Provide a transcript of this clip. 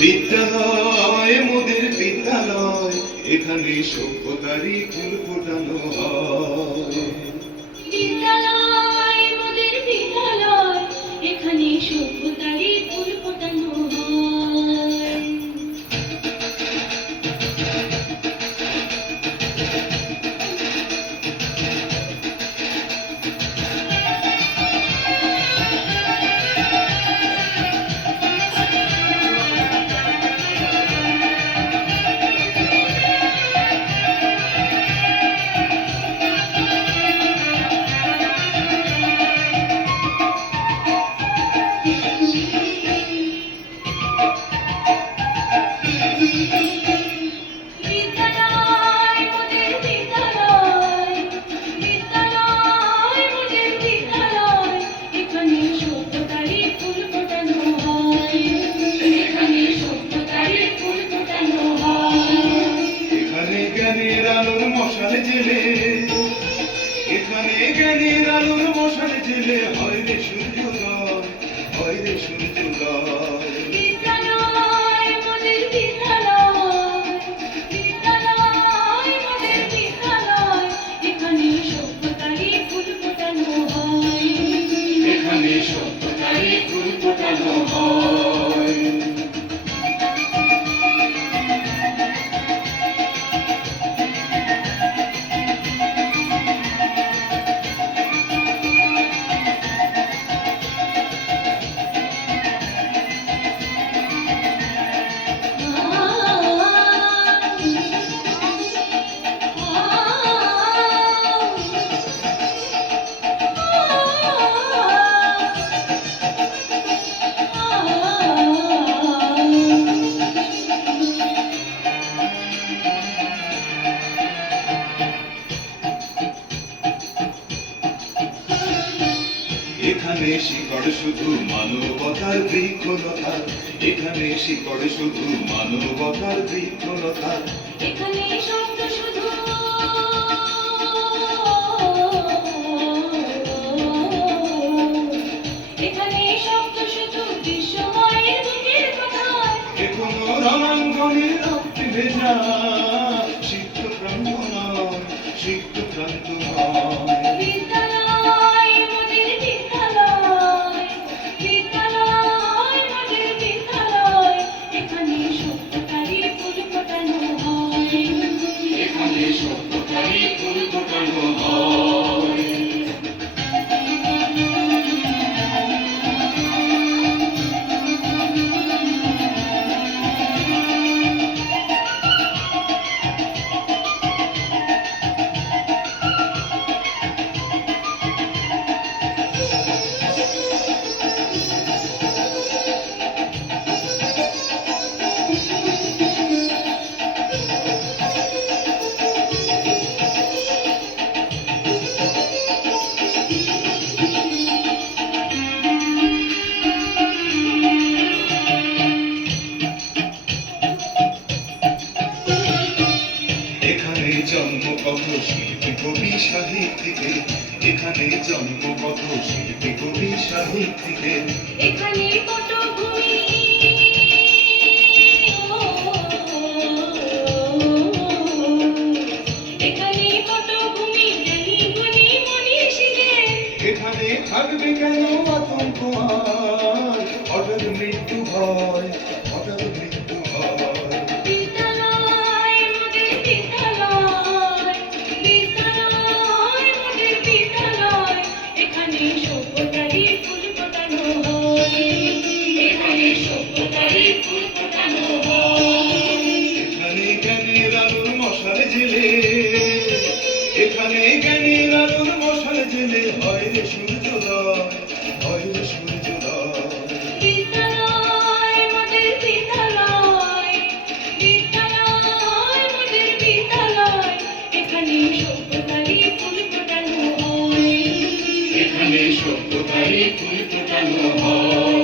বিদ্যালয় মোদের বিদ্যালয়, এখানে সভ্যতারই ফুল ফোটানো হয়। বিদ্যালয় মোদের বিদ্যালয়, এখানে সভ্যতারই ফুল ফোটানো হয়। বিদ্যালয় মোদের বিদ্যালয়, বিদ্যালয় মোদের বিদ্যালয়, এখানে সভ্যতারই ফুল ফোটানো হয়। এখানে সভ্যতারই ফুল ফোটানো হয়। এখানে জ্ঞানের আলোর মশাল জেলে, এখানে জ্ঞানের আলোর মশাল জেলে হয় রে সূর্যোদয়, হয় রে সূর্যোদয়। বিদ্যালয় মোদের বিদ্যালয়, বিদ্যালয় মোদের বিদ্যালয়, এখানে সভ্যতারই ফুল ফোটানো হয়। এখানে সভ্যতারই ফুল ফোটানো হয়। এখানে শিকড় শুধু মানবতার বৃক্ষলতা, এখানে শিকড় শুধু মানবতার বৃক্ষলতা। এখানে শব্দ শুধু এখানে শব্দ শুধু বিশ্বময়ের বুকের কথায়। এখনো রণাঙ্গনে রক্ত ভেজা সিক্ত প্রান্ত নয়, সিক্ত প্রান্ত নয়। বিদ্যালয় মোদের বিদ্যালয়, বিদ্যালয় মোদের বিদ্যালয়, এখানে সভ্যতারই ফুল ফোটানো হয়। এখানে সভ্যতারই ফুল ফোটানো হয়। এখানে জন্ম কত শিল্পী কবি সাহিত্যিকের, এখানে জন্ম কত শিল্পী কবি সাহিত্যিকের। এখানে কত ভূমি এখানে কত ভূমি জ্ঞানী গুণী মনীষীদের। এখানে থাকবে কেন আতঙ্ক আর হঠাৎ মৃত্যু ভয়, হঠাৎ মৃত্যু ভয়। বিদ্যালয় মোদের বিদ্যালয়, বিদ্যালয় মোদের বিদ্যালয়, এখানে সভ্যতারই ফুল ফোটানো হয়। এখানে সভ্যতারই ফুল ফোটানো হয়। এখানে জ্ঞানের আলোর মশাল জেলে, এখানে জ্ঞানের আলোর মশাল জেলে হয় রে সূর্যোদয়, হয় রে সূর্যোদয়। বিদ্যালয় মোদের বিদ্যালয়, বিদ্যালয় মোদের বিদ্যালয়, এখানে সভ্যতারই ফুল ফোটানো হয়। এখানে সভ্যতারই ফুল ফোটানো হয়।